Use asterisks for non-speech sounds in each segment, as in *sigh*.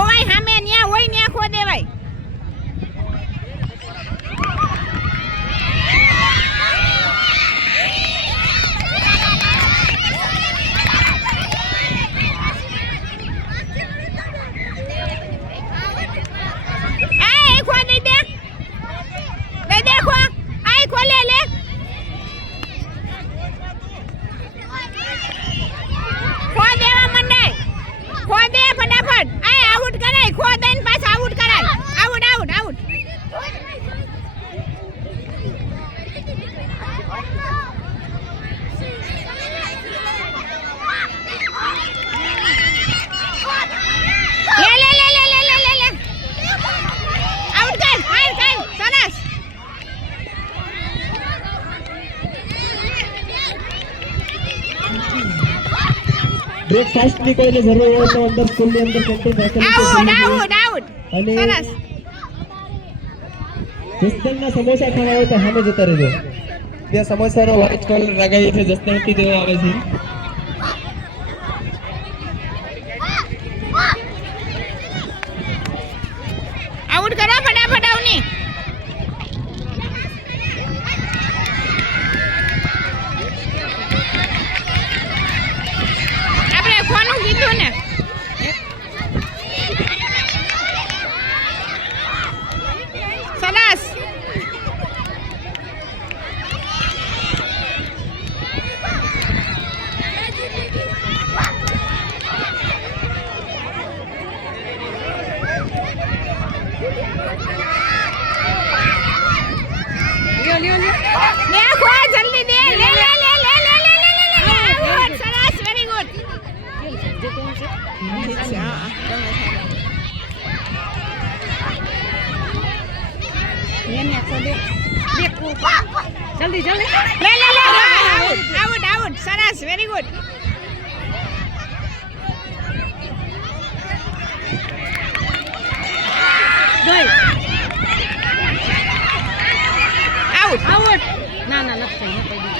ખોવાય હામે ન્યા હોય ન્યા ખો દેવાય ब्रेकफास्ट नी कोई ने घर में तो अंदर स्कूल में अंदर centre fashion out out out सरस जस्टन ना समोसा खाना हो तो हमें जता रहे या समोसा रो व्हाइट कलर लगा ये थे जस्टन की देव आवे थी आउट करो फटाफट आउनी very good Good. Out. Out. No, no, not, not, not, not.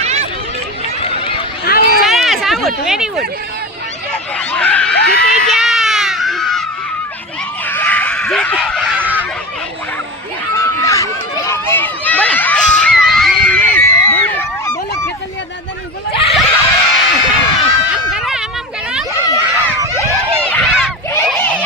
21. *laughs* get Did...